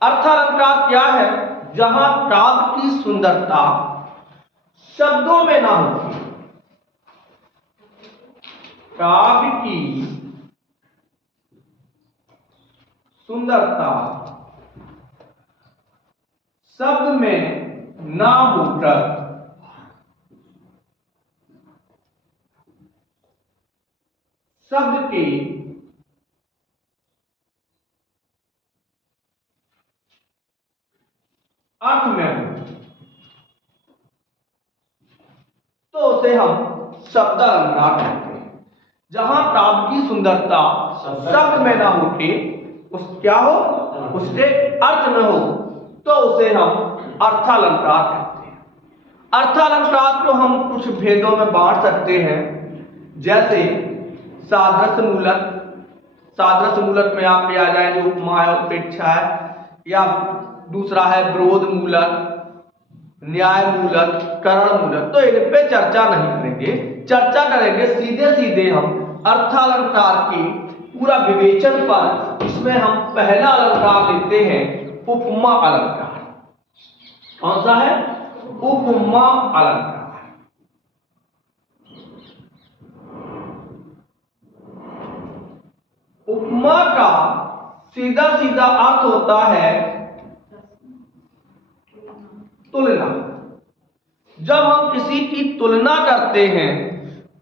अर्थालंकार क्या है? जहां काव्य की सुंदरता शब्दों में ना होती, काव्य की सुंदरता शब्द में ना होकर शब्द के अर्थ में हो, तो उसे हम शब्द अलंकार कहते हैं। जहां काव्य की सुंदरता शब्द में ना होके उस क्या हो, उसके अर्थ में हो, तो उसे हम अर्थालंकार कहते हैं। अर्थालंकार को हम कुछ भेदों में बांट सकते हैं, जैसे सादृश्य मूलक। सादृश्य मूलक में आप आ जाएंगे उपमा है, उपेक्षा है, या दूसरा है विरोध मूलक, न्याय मूलक, करण मूलक। तो इन पे चर्चा नहीं करेंगे, चर्चा करेंगे सीधे सीधे हम अर्थालंकार की पूरा विवेचन पर। इसमें हम पहला अलंकार लेते हैं उपमा अलंकार। कौन सा है? उपमा अलंकार। उपमा का सीधा सीधा अर्थ होता है तुलना। जब हम किसी की तुलना करते हैं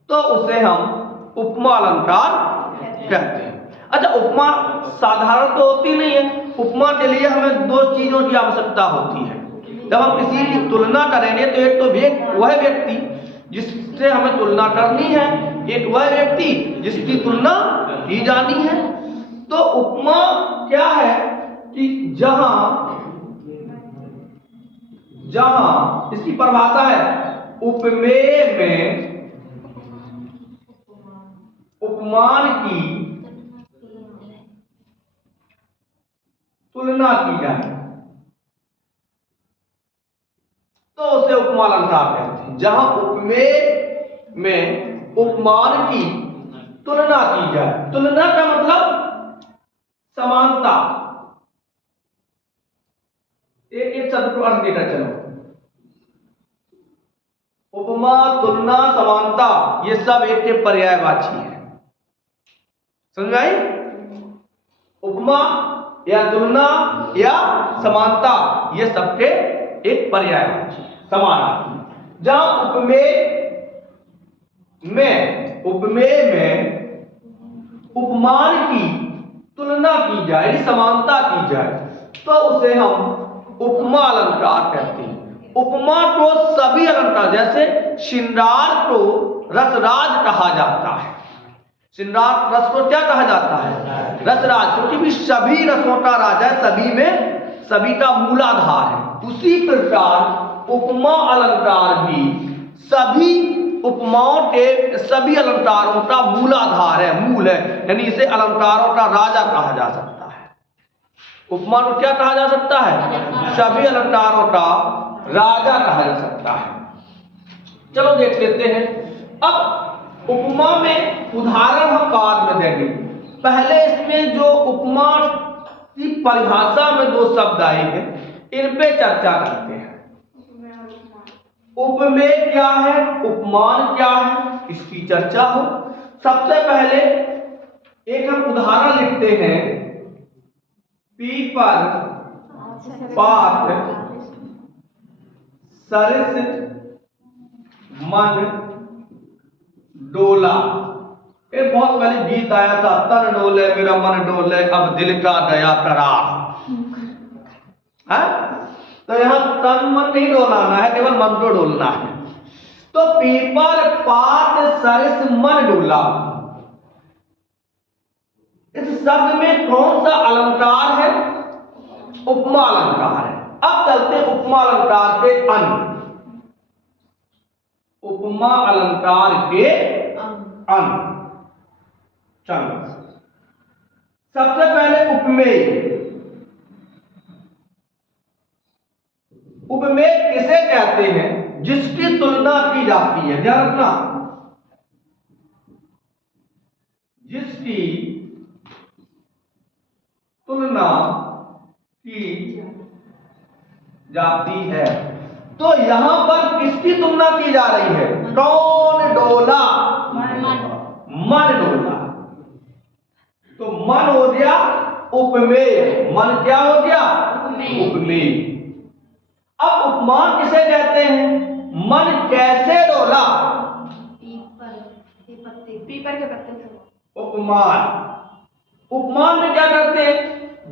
तो उसे हम उपमा अलंकार कहते हैं। अच्छा, उपमा साधारण तो होती नहीं है। उपमा के लिए हमें दो चीजों की आवश्यकता होती है। जब हम किसी की तुलना करेंगे तो एक तो वह व्यक्ति जिससे हमें तुलना करनी है, एक वह व्यक्ति जिसकी तुलना की जानी है। तो उपमा क्या है कि जहां इसकी परिभाषा है, उपमेय में उपमान की तुलना की जाए तो उसे उपमा अलंकार कहते हैं। जहां उपमेय में उपमान की तुलना की जाए, तुलना का मतलब समानता। एक शब्द को अर्थ देकर चलो, उपमा, तुलना, समानता, ये सब एक के पर्यायवाची है। समझ आई? उपमा या तुलना या समानता, ये सबके एक पर्यायवाची समानार्थी। जहां उपमेय में उपमान की तुलना की जाए, समानता की जाए, तो उसे हम उपमा अलंकार कहते हैं। उपमा को सभी अलंकार, जैसे श्रृंगार को रसराज कहा जाता है। श्रृंगार रस को क्या कहा जाता है? रसराज, क्योंकि भी सभी रसों का राजा है, सभी में सभी का मूलाधार है। उसी प्रकार उपमा अलंकार भी सभी उपमाओं के सभी अलंकारों का मूलाधार है, मूल है, यानी इसे अलंकारों का राजा कहा जा सकता है। उपमा को क्या कहा जा सकता है? सभी अलंकारों का राजा कहा जा सकता है। चलो देख लेते हैं। अब उपमा में उदाहरण हम बाद में देंगे, पहले इसमें जो उपमा की परिभाषा में दो शब्द आए हैं, इन पे चर्चा करते हैं। उपमेय क्या है, उपमान क्या है, इसकी चर्चा हो। सबसे पहले एक हम उदाहरण लिखते हैं, पीपल पात सरिस मन डोला। एक बहुत पहले गीत आया था, तन डोले मेरा मन डोले अब दिल का गया करार। तो यहां तन मन नहीं डोलाना है, केवल मन को डोलना है। तो पीपल पात सरिस मन डोला, इस शब्द में कौन सा अलंकार है? उपमा अलंकार है। अब चलते उपमा अलंकार के अंग। उपमा अलंकार के अंग, चलो सबसे पहले उपमेय। उपमेय किसे कहते हैं? जिसकी तुलना की जाती है। ध्यान रखना, जिसकी तुलना की जाती है। तो यहां पर किसकी तुलना की जा रही है? कौन डोला? मन डोला। तो मन हो गया उपमेय। मन क्या हो गया? उपमेय। अब उपमान किसे कहते हैं? मन कैसे डोला? पीपल के पत्ते से। उपमान। उपमान में क्या करते हैं?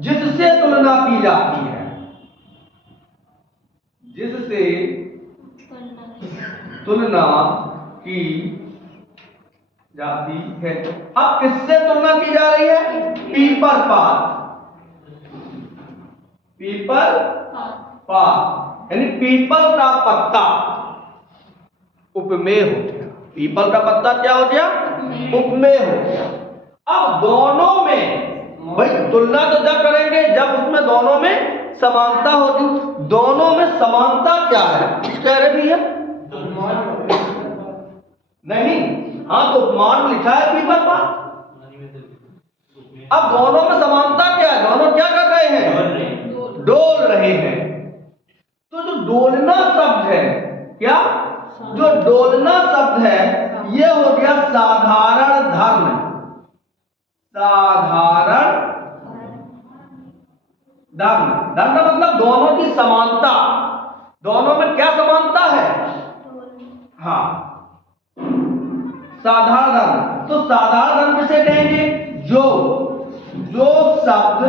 जिससे तुलना की जाती है, जिससे तुलना की जाती है। अब किससे तुलना की जा रही है? पीपल पात। पीपल पात यानी पीपल का पत्ता उपमेय हो गया। पीपल का पत्ता क्या हो गया? उपमेय हो गया। अब दोनों में भाई तुलना तो जब करेंगे जब उसमें दोनों में समानता होगी। दोनों में समानता क्या है? कह रहे भैया नहीं। हाँ तो उपमान में लिखा है पीपल पात। अब दोनों में समानता क्या है? दोनों क्या कर रहे हैं? डोल रहे हैं। तो जो डोलना शब्द है, क्या जो डोलना शब्द है ये हो गया साधारण धर्म। साधारण धर्म। धर्म का मतलब दोनों की समानता। दोनों में क्या समानता है? हाँ साधारण धर्म। तो साधारण धर्म किसे कहेंगे? जो शब्द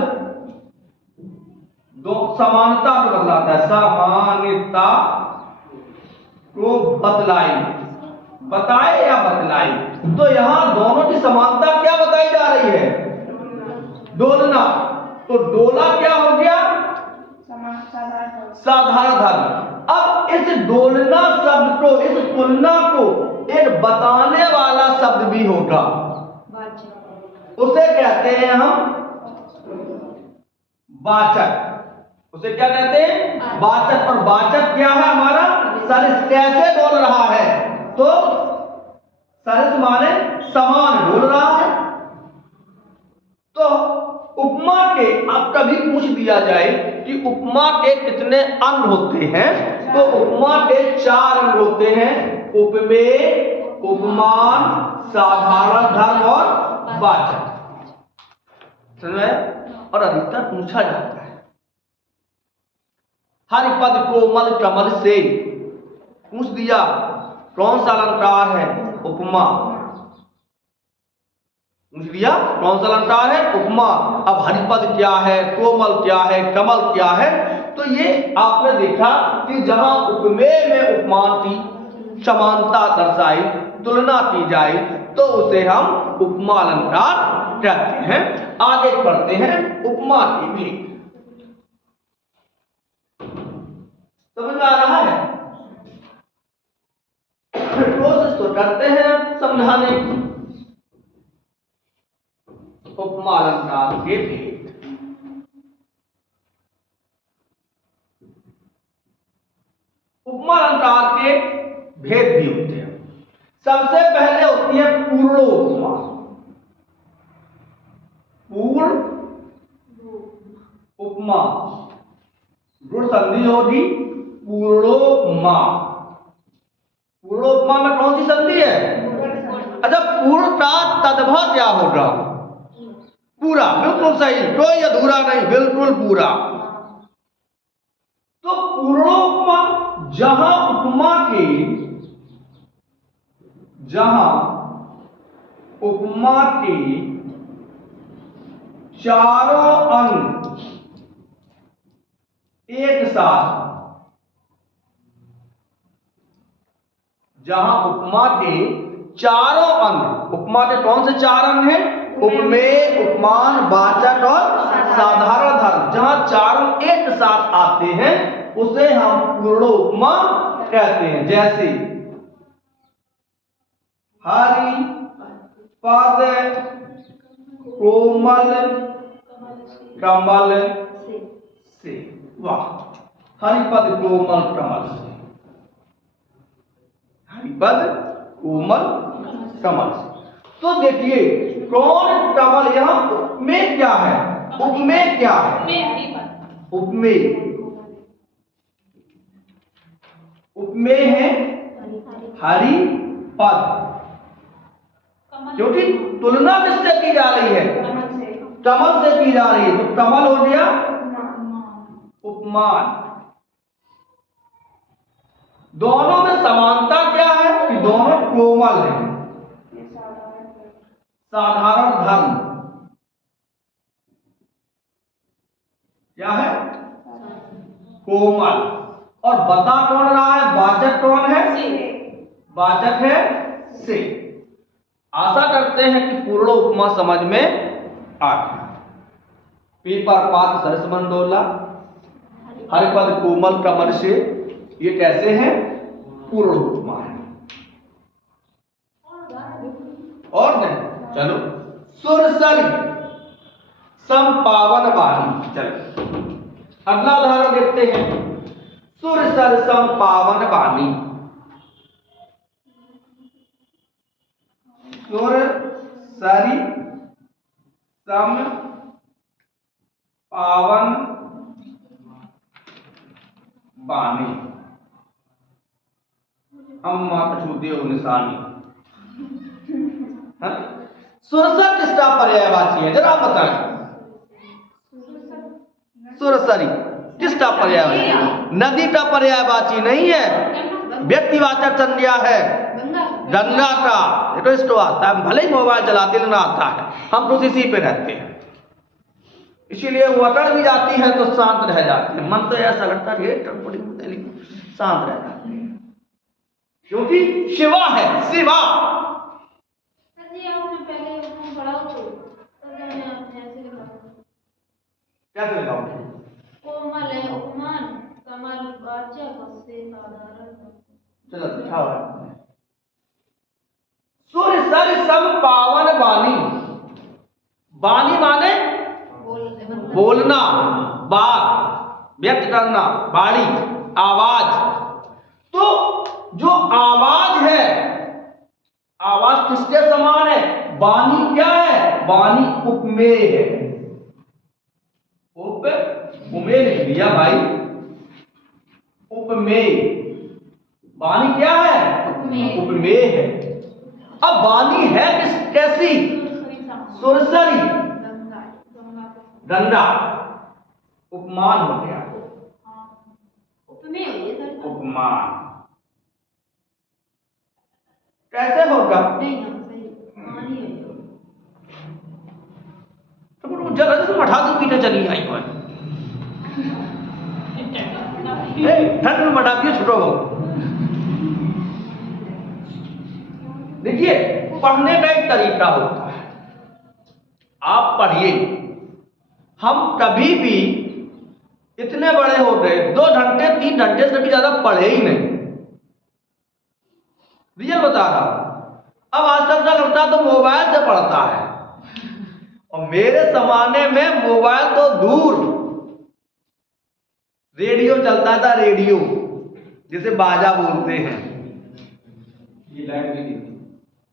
दो समानता को बतलाता है। समानता को बतलाई, बताए या बतलाई। तो यहां दोनों की समानता क्या बताई जा रही है? डोलना। तो डोला क्या हो गया? साधारण धर्म। अब इस डोलना शब्द को, इस तुलना को एक बताने वाला शब्द भी होगा। उसे कहते हैं हम वाचक। उसे क्या कहते हैं? वाचक। और वाचक क्या है हमारा? सरिस कैसे डोल रहा है? तो सरिस माने समान डोल रहा है। तो उपमा के अब कभी पूछ दिया जाए कि उपमा के कितने अंग होते हैं, तो उपमा के 4 अंग होते हैं। उपमेय, उपमान, साधारण धर्म और वाचक। समझ में? और अधिकतर पूछा जाता है हरिपद कोमल कमल से। पूछ दिया कौन सा अलंकार है? उपमा। पूछ दिया कौन सा अलंकार है? उपमा। अब हरिपद क्या है? कोमल क्या है? कमल क्या है? तो ये आपने देखा कि जहां उपमेय में उपमान की समानता दर्शाई, तुलना की जाए, तो उसे हम उपमा अलंकार कहते हैं। आगे पढ़ते हैं उपमा की भी। समझ में आ रहा है? कोशिश तो करते हैं समझाने की। उपमा अलंकार के भेद। उपमा अलंकार के भेद भी होते हैं। सबसे पहले होती है पूर्णोपमा। पूर्ण उपमा, गुण संधि होगी पूर्णोपमा। पूर्णोपमा में कौन सी संधि है? अच्छा, पूर्ण का तद्भव क्या होगा? पूरा। बिल्कुल सही, कोई अधूरा नहीं, बिल्कुल पूरा। तो पूर्णोपमा जहां उपमा के चारों अंग एक साथ, जहां उपमा के चारों अंग, उपमा के कौन से 4 अंग हैं? उपमेय, उपमान, वाचक और साधारण धर्म। जहां चारों एक साथ आते हैं उसे हम पूर्णोपमा कहते हैं। जैसे हरि पद कोमल कमल से। वाह, हरिपद कोमल कमल से। हरिपद कोमल कमल से। तो देखिए कौन कमल, यहाँ उपमेय क्या है? उपमेय क्या है? में हरी पद। उपमेय, उपमेय है हरि पद, क्योंकि तुलना किससे की जा रही है? कमल से। कमल से की जा रही है, तो कमल हो गया उपमान। दोनों में समानता क्या है कि दोनों कोमल हैं। साधारण धर्म क्या है? कोमल। और बता कौन रहा है? वाचक कौन है? वाचक है से। आशा करते हैं कि पूर्ण उपमा समझ में आ गया। पीपर पात सरस मंडोला, हर पद कोमल कमल से, ये कैसे हैं? पूर्ण उपमा है। और नहीं, चलो सुरसरी सम पावन वाणी। चलो अगला उदाहरण देखते हैं। सुरसर सम पावन वाणी। सुरसरी सम पावन वाणी। हम मात छूते हो निशानी। सुरसर किसका पर्यायवाची है? जरा आप बताएं। सुरसरी किसका पर्यायवाची? नदी का पर्यायवाची नहीं है, व्यक्तिवाचक संज्ञा है गंगा का। ये तो इसको आता है, भले ही मोबाइल चलाते लेना आता है, हम तो इसी पे रहते हैं, इसीलिए वो अकड़ भी जाती है तो शांत रह जाते हैं। मन तो ऐसा लगता है शांत रह जाते हैं, क्योंकि शिवा है, शिवा। कैसे लिखाओगे? कोमल है उपमान, कमल वाचक से साधारण। चलो लिखाओ। सुरसर सम पावन वाणी। वाणी माने बोलना, बात व्यक्त करना, वाणी आवाज। तो जो आवाज है, आवाज किसके समान है? वाणी क्या है? वाणी उपमेय है। उपमेय लिख दिया भाई, उपमेय। वाणी क्या है? उपमेय है। अब वाणी है कैसी? सुरसरी गंगा, उपमान हो गया, उपमान। कैसे होगा? तो जरा से मठा से पीटे चली आई हो, ठंड में मठा पिए छुटो हो। देखिए, पढ़ने का एक तरीका होता है। आप पढ़िए, हम कभी भी इतने बड़े हो गए 2 घंटे 3 घंटे से भी ज्यादा पढ़े ही नहीं। रियल बता रहा हूं। अब आज तक का लड़का तो मोबाइल से पढ़ता है, और मेरे जमाने में मोबाइल तो दूर, रेडियो चलता था, रेडियो जिसे बाजा बोलते हैं। ये लाइट भी नहीं,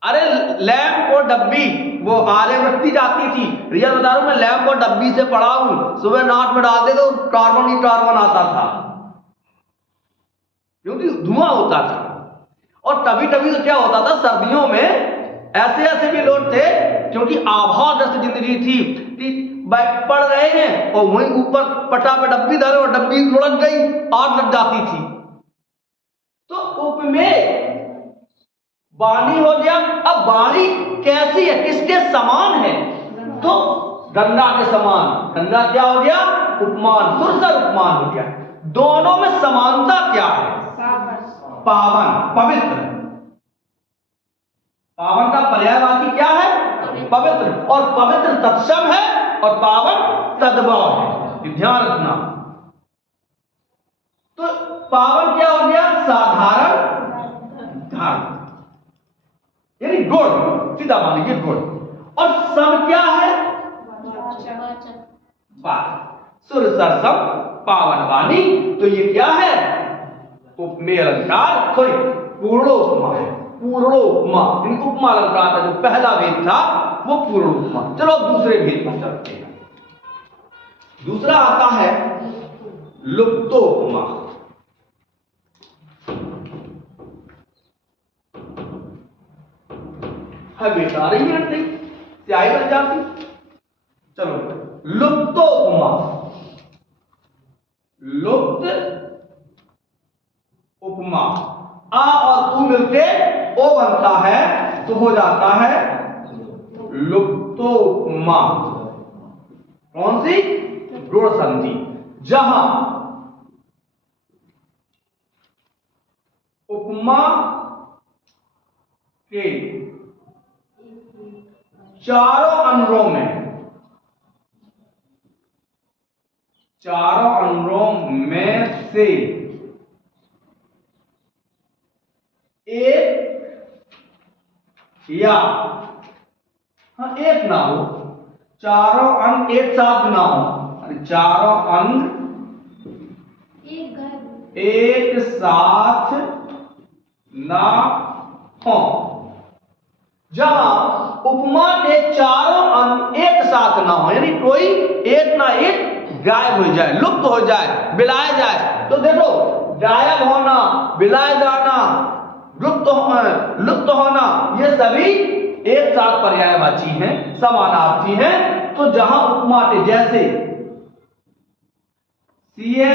अरे लैंप और डब्बी, वो आर्यभट्टी जाती थी। रियल बता रहा हूं, मैं लैंप और डब्बी से पढ़ा हूं। सुबह नाक में डालते तो कार्बन ही कार्बन आता था, क्योंकि धुआं होता था। और कभी कभी तो क्या होता था, सर्दियों में ऐसे ऐसे भी लोग थे, क्योंकि आभाग्यस्त जिंदगी थी कि पढ़ रहे हैं और वहीं ऊपर पटा पे डब्बी धरे और डब्बी लुढ़क गई, आग लग जाती थी। तो उपमेय वाणी हो गया। अब वाणी कैसी है, किसके समान है? तो गंगा के समान। गंगा क्या हो गया? उपमान, सुरसर उपमान हो गया। दोनों में समानता क्या है? पावन, पवित्र। पावन का पर्यायवाची क्या है? पवित्र। और पवित्र तत्सम है और पावन तद्भव है, ध्यान रखना। तो पावन क्या हो गया? साधारण धर्म, यानी गुण, सीधा मान लीजिए गुण। और सम क्या है? वाचक। सुरसर सम पावन वाणी। तो ये क्या है? उपमेय अलंकार, सॉरी पूर्णोपमा है। पूर्णोपमा, उपमा अलंकार का जो पहला भेद था वो पूर्णोपमा। चलो अब दूसरे भेद पर चलते हैं। दूसरा आता है लुप्तोपमा। है बेटा रही है हटती स्याही बन जाती। चलो लुप्तोपमा, लुप्त उपमा, आ और उ मिलके ओ बनता है तो हो जाता है लुप्तोपमा। कौन सी? ऋण संधि। जहां उपमा के चारों अंगों में से एक या एक ना हो, चारों अंग एक साथ ना हो, चारों अंग एक साथ ना हो। जहां उपमा के चारों अंग एक साथ ना हो, यानी कोई एक ना एक गायब हो जाए, लुप्त हो जाए, बिलाया जाए। तो देखो गायब होना, बिलाया जाना, लुप्त होना, ये सभी एक साथ पर्यायवाची हैं, समानार्थी हैं। तो जहां उपमा के जैसे सीए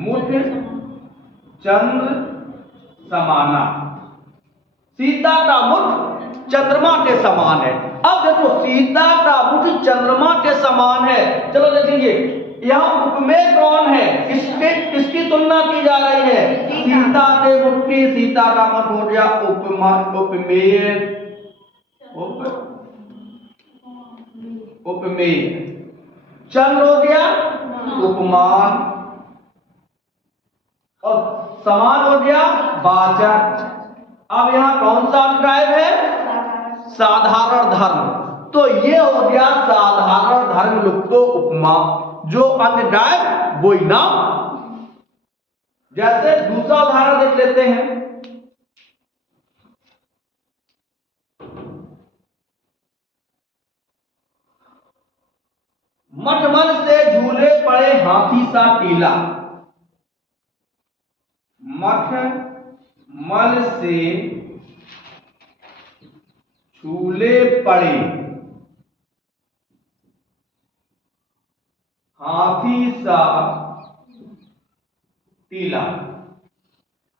मुठ चंद्र समाना, सीता का मुठ चंद्रमा के समान है। अब देखो सीता का मुठ चंद्रमा के समान है। चलो देखेंगे यहां उपमेय कौन है, किसकी तुलना की जा रही है? सीता के मुठ की, सीता का मुठ हो गया उपमा, उपमेय, उपमेय। चंद्र हो गया उपमान, और समान हो गया वाचक। अब यहां कौन सा गायब है? साधारण धर्म। तो ये हो गया साधारण धर्म लुप्तो उपमा, जो अन्य गायब वही ना। जैसे दूसरा उदाहरण देख लेते हैं। मखमल से झूले पड़े हाथी सा टीला, मखमल से झूले पड़े हाथी सा टीला।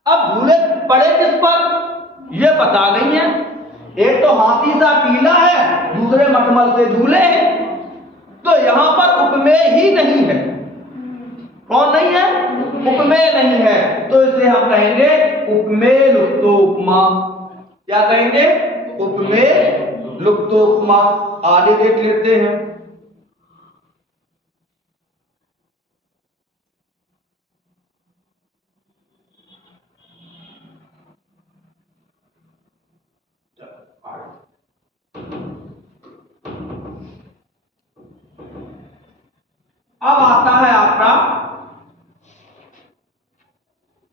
अब झूले पड़े किस पर यह पता नहीं है। एक तो हाथी सा टीला है, दूसरे मखमल से झूले हैं। तो यहां पर उपमेय ही नहीं है। कौन नहीं है? उपमेय नहीं है। तो इसे हम कहेंगे उपमेय लुप्तोपमा। क्या कहेंगे? उपमेय लुप्तोपमा। आगे देख लेते हैं। अब आता है आपका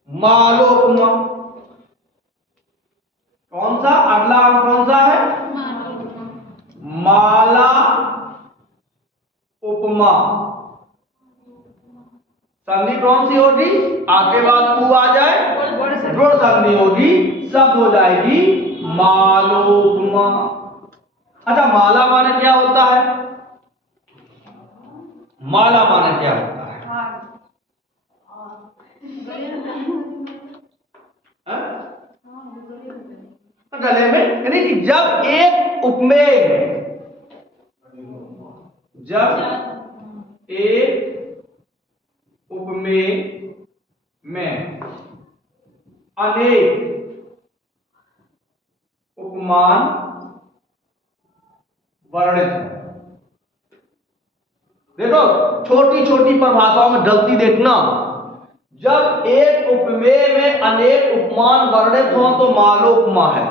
मालोपमा। कौन सा? अगला अंग कौन सा है? माला उपमा। संधि कौन सी होगी? आगे बाद उ आ जाए, ऋण संधि होगी, शब्द हो जाएगी मालोपमा। अच्छा माला माने क्या होता है? माला माने क्या होता है? गले में, यानी कि जब एक उपमेय में अनेक उपमान वर्णित है। देखो छोटी छोटी परिभाषाओं में गलती देखना। जब एक उपमेय में अनेक उपमान वर्णित हो तो मालोपमा है।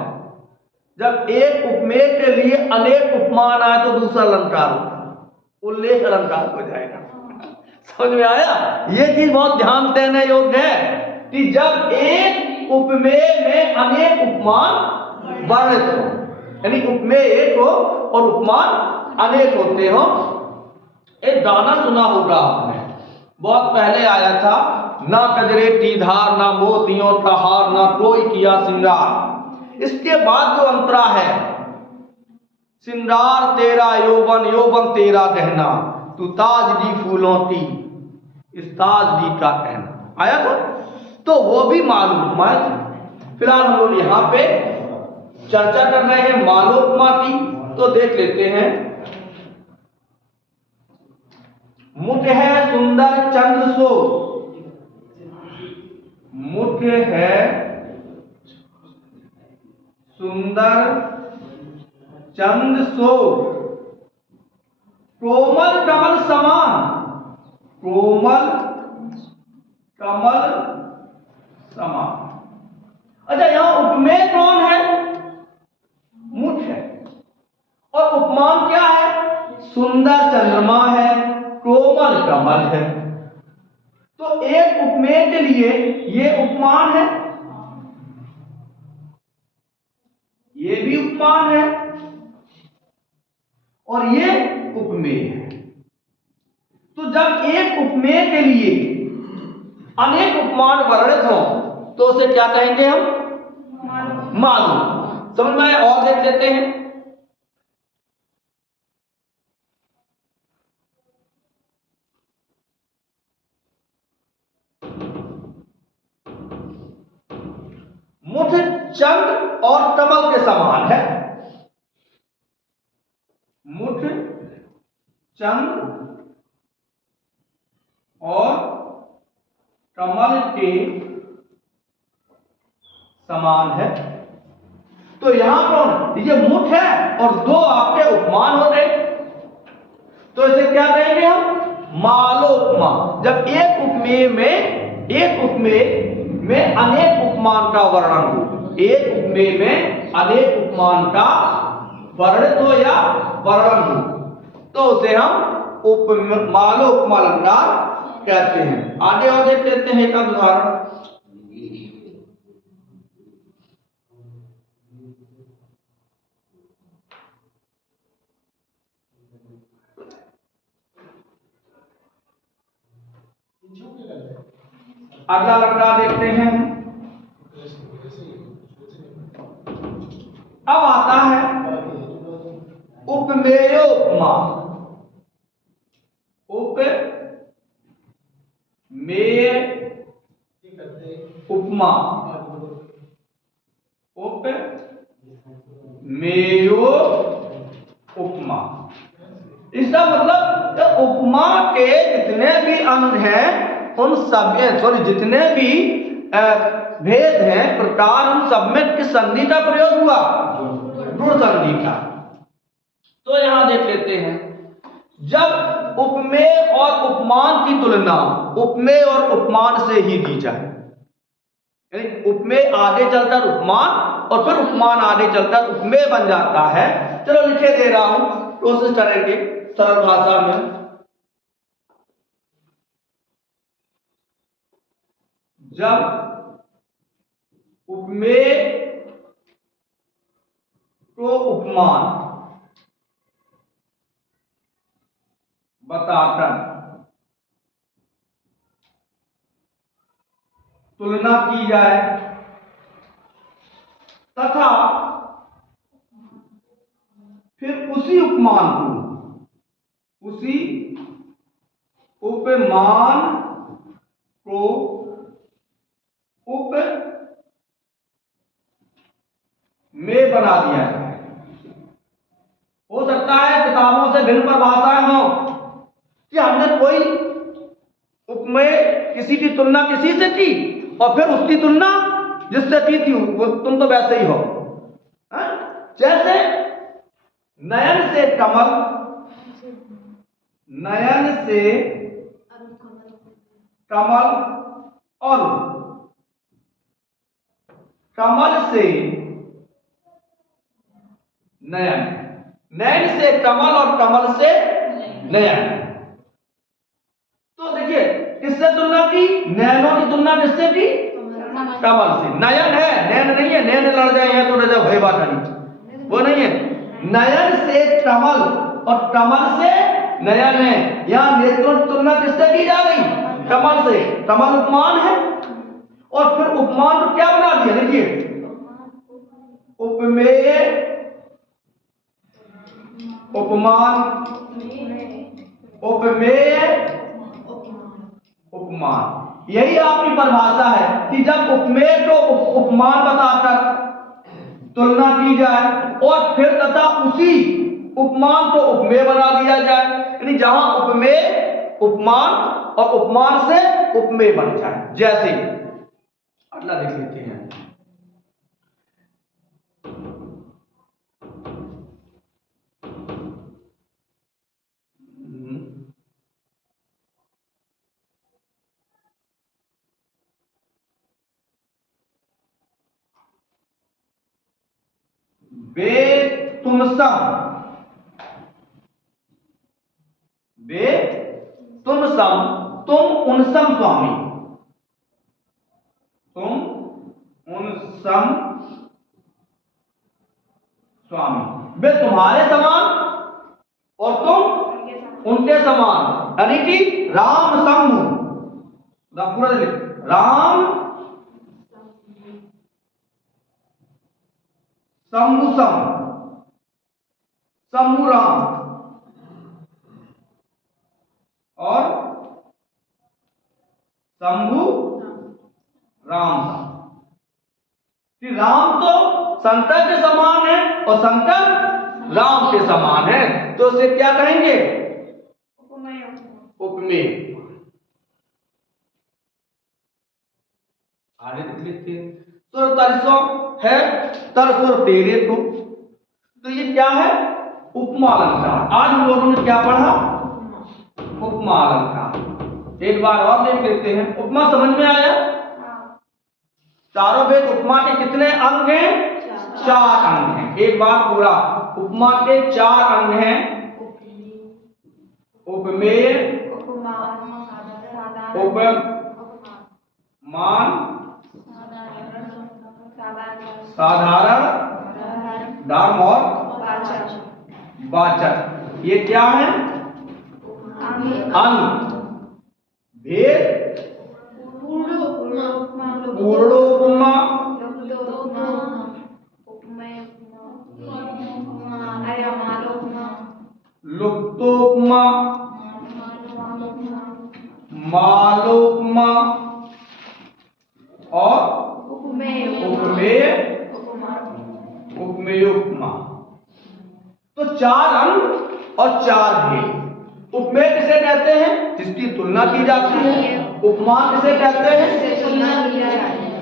जब एक उपमेय के लिए अनेक उपमान आए तो दूसरा अलंकार होता है, उल्लेख अलंकार हो जाएगा। समझ में आया? ये चीज बहुत ध्यान देने योग्य है कि जब एक उपमेय में अनेक उपमान वर्णित हो, यानी उपमेय एक हो और उपमान अनेक होते हो। एक गाना सुना होगा आपने, बहुत पहले आया था, ना कजरे की धार ना मोतियों का हार ना कोई किया श्रृंगार। इसके बाद जो अंतरा है, श्रृंगार तेरा यौवन यौवन तेरा गहना, तू ताज दी फूलों की इस ताज दी का कहना, आया था। तो वो भी मालूम है। फिलहाल हम लोग यहाँ पे चर्चा कर रहे हैं मालोपमा की, तो देख लेते हैं। मुठ है सुंदर चंद्र सो, मुठ है सुंदर चंद्र सो, कोमल कमल समान, कोमल कमल समान। अच्छा, यहां उपमेय कौन है? मुठ है। और उपमान क्या है? सुंदर चंद्रमा है, कोमल कमल है। तो एक उपमेय के लिए ये उपमान है, ये भी उपमान है और ये उपमेय है। तो जब एक उपमेय के लिए अनेक उपमान वर्णित हो तो उसे क्या कहेंगे हम? मालूम। समझ में आया? और देख लेते हैं। मुठ चंद्र और कमल के समान है, मुठ चंद्र और कमल के समान है। तो यहां पर ये मुठ है और दो आपके उपमान हो गए, तो इसे क्या कहेंगे हम? मालोपमा। जब एक उपमेय में अनेक उपमान का वर्णन हो, एक उपमेय में अनेक उपमान का वर्णित हो या वर्णन हो, तो उसे हम मालोपमा अलंकार कहते हैं। आगे और देख लेते हैं एक उदाहरण। अगला अलंकार देखते हैं। अब आता है उपमेयोपमा। उपमेय उपमा, उपमेयो उपमा। इसका मतलब उपमा के जितने भी अंग हैं उन सब, जितने भी भेद हैं, प्रकार, उन सब में किस संधि का प्रयोग हुआ? गुण संधि का। तो यहां देख लेते हैं, जब उपमेय और उपमान की तुलना उपमेय और उपमान से ही दी जाए, यानी उपमेय आगे चलकर उपमान और फिर उपमान आगे चलकर उपमेय बन जाता है। चलो लिखे दे रहा हूं, कोशिश करेंगे सरल भाषा में। जब उपमेय को उपमान बताकर तुलना की जाए तथा फिर उसी उपमान को उप में बना दिया जाए। हो सकता है किताबों से भिन्न परिभाषाएं हो कि हमने कोई उपमेय किसी की तुलना किसी से की और फिर उसकी तुलना जिससे की थी वो तुम तो वैसे ही हो। जैसे नयन से कमल, नयन से कमल और कमल से नयन, नयन से कमल और कमल से नयन। तो किससे तुलना की? नैनों की तुलना किससे की? कमल से। नयन है, नैन नहीं है। नैन लड़ जाए हैं तो रजा भय बात नहीं, वो नहीं है। नयन से कमल और कमल से नयन है। यहाँ नेत्रों की तुलना किससे की जा रही? कमल से। कमल उपमान है और फिर उपमान को क्या बना दिया? देखिए, उपमेय, उपमान, उपमेय, उपमान। यही आपकी परिभाषा है कि जब उपमेय को उपमान बताकर तुलना की जाए और फिर तथा उसी उपमान को उपमेय बना दिया जाए, यानी जहां उपमेय उपमान और उपमान से उपमेय बन जाए। जैसे अगला देख लेते हैं। वे तुम सम, वे तुम सम, तुम उन सम स्वामी, तुम उन सम स्वामी। वे तुम्हारे समान और तुम उनके समान, यानी कि राम समूह, पूरा राम शंभु सम, शंभु राम और शंभु राम। कि राम तो शंकर के समान है और शंकर राम के समान है, तो उसे क्या कहेंगे? उपमेय। आगे देख लेते हैं। सुर तरसों है, तरसुर तेरे तो ये क्या है? उपमा अलंकार। आज हम लोगों ने क्या पढ़ा? उपमा अलंकार। एक बार और देख लेते हैं। उपमा समझ में आया? चारों वेद उपमा के कितने अंग हैं? 4 अंग हैं। एक बार पूरा, उपमा के 4 अंग हैं। उपमेय, उपमान, साधारण, धर्म और वाचक। ये क्या है? अंग। भेद, पूर्णोपमा, लुप्तोपमा, मालोपमा और उपमेय, उपमेयोपमा। तो 4 अंग और 4 भेद। उपमेय किसे कहते हैं? जिसकी तुलना की जाती है। उपमान किसे कहते हैं?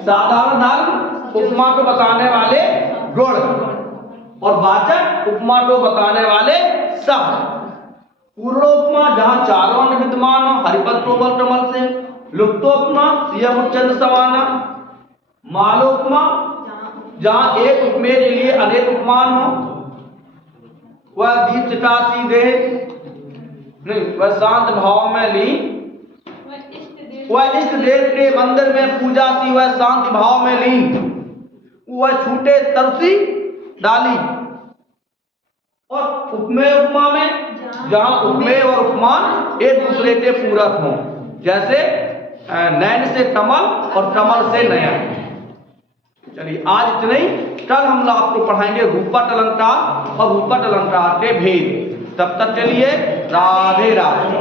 साधारण धर्म, उपमा को बताने वाले गुण, और वाचक, उपमा को बताने वाले शब्द। पूर्णोपमा जहां चारों अंग विद्यमान हो, हरिपद कोमल कमल से। लुप्तोपमा सियम उच्चंद समाना। मालोपमा जहां एक उपमेय के लिए अनेक उपमान हो। वह दीप चितासी दे नहीं, वह शांत भाव में ली, वह इष्ट देव के मंदिर में पूजा सी, वह शांति भाव में ली, वह छूटे तरसी डाली। और उपमेय उपमा में जहां उपमेय और उपमान एक दूसरे के पूरक हों, जैसे नैन से कमल और कमल से नयन। चलिए आज इतना ही। कल हम आपको पढ़ाएंगे रूपट अलंकार और रूपट अलंकार के भेद। तब तक के लिए राधे राधे।